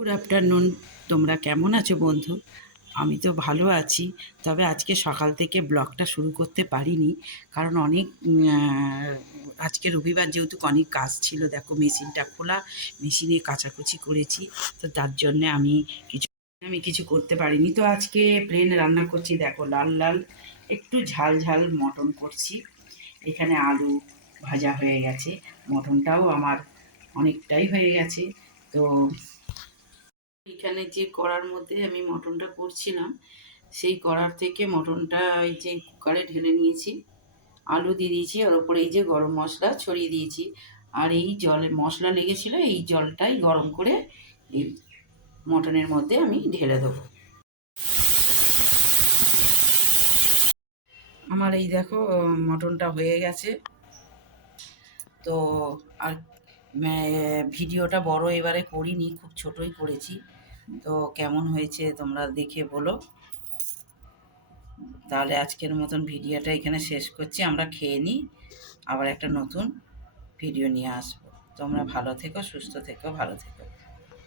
Good afternoon. তোমরা কেমন আছো বন্ধু? আমি তো ভালো আছি। তবে আজকে সকাল থেকে ব্লগটা শুরু করতে পারিনি, কারণ অনেক আজকে রবিবার যেহেতু অনেক কাজ ছিল। দেখো, মেশিনটা খোলা, মেশিনে কাচাকুচি করেছি, তো তার জন্যে আমি কিছু করতে পারিনি। তো আজকে প্লেন রান্না করছি। দেখো, লাল লাল একটু ঝাল ঝাল মটন করছি। এখানে আলু ভাজা হয়ে গেছে, মটনটাও আমার অনেকটাই হয়ে গেছে। তো এখানে যে কড়ার মধ্যে আমি মটনটা করছিলাম, সেই কড়ার থেকে মটনটা এই যে কুকারে ঢেলে নিয়েছি, আলু দিয়ে দিয়েছি, ওর ওপরে এই যে গরম মশলা ছড়িয়ে দিয়েছি। আর এই জলে মশলা লেগেছিলো, এই জলটাই গরম করে এই মটনের মধ্যে আমি ঢেলে দেবো। আমার এই দেখো, মটনটা হয়ে গেছে। তো আর ভিডিওটা বড় এবারে করিনি, খুব ছোটই করেছি। তো কেমন হয়েছে তোমরা দেখে বলো। তাহলে আজকের মতন ভিডিওটা এখানে শেষ করছি। আমরা খেয়ে নিই, আবার একটা নতুন ভিডিও নিয়ে আসবো। তোমরা ভালো থেকো, সুস্থ থেকো, ভালো থেকো।